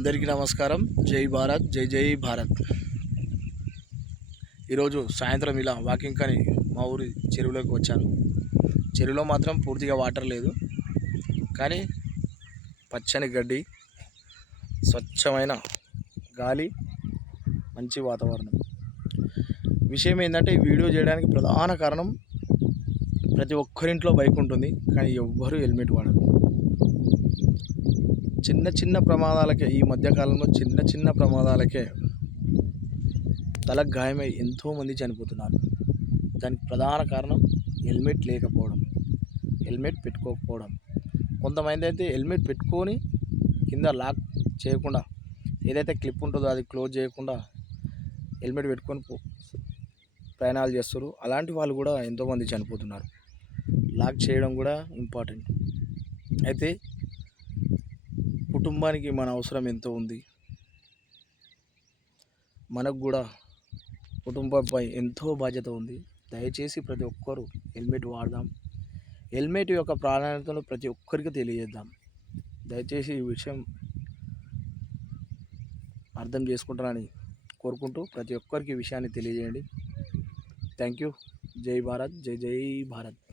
అందరికీ నమస్కారం. జై భారత్ జై జై భారత్. ఈరోజు సాయంత్రం ఇలా వాకింగ్ కానీ మా ఊరి చెరువులోకి వచ్చాను. చెరువులో మాత్రం పూర్తిగా వాటర్ లేదు. కానీ పచ్చని గడ్డి స్వచ్ఛమైన గాలి మంచి వాతావరణం. విషయం ఏంటంటే ఈ వీడియో చేయడానికి ప్రధాన కారణం ప్రతి ఒక్కరింట్లో బైక్ ఉంటుంది. కానీ ఎవ్వరూ హెల్మెట్ వాడరు. చిన్న చిన్న ప్రమాదాలకే ఈ మధ్యకాలంలో చిన్న చిన్న ప్రమాదాలకే తలకు గాయమై ఎంతోమంది చనిపోతున్నారు. దానికి ప్రధాన కారణం హెల్మెట్ లేకపోవడం హెల్మెట్ పెట్టుకోకపోవడం. కొంతమంది అయితే హెల్మెట్ పెట్టుకొని కింద లాక్ చేయకుండా ఏదైతే క్లిప్ ఉంటుందో అది క్లోజ్ చేయకుండా హెల్మెట్ పెట్టుకొని పో ప్రయాణాలు చేస్తారు. అలాంటి వాళ్ళు కూడా ఎంతోమంది చనిపోతున్నారు. లాక్ చేయడం కూడా ఇంపార్టెంట్. అయితే కుటుంబానికి మన అవసరం ఎంతో ఉంది. మనకు కూడా కుటుంబంపై ఎంతో బాధ్యత ఉంది. దయచేసి ప్రతి ఒక్కరూ హెల్మెట్ వాడదాం. హెల్మెట్ యొక్క ప్రాధాన్యతను ప్రతి ఒక్కరికి తెలియజేద్దాం. దయచేసి ఈ విషయం అర్థం చేసుకుంటారని కోరుకుంటూ ప్రతి ఒక్కరికి విషయాన్ని తెలియజేయండి. Thank you. జై భారత్. జై జై భారత్.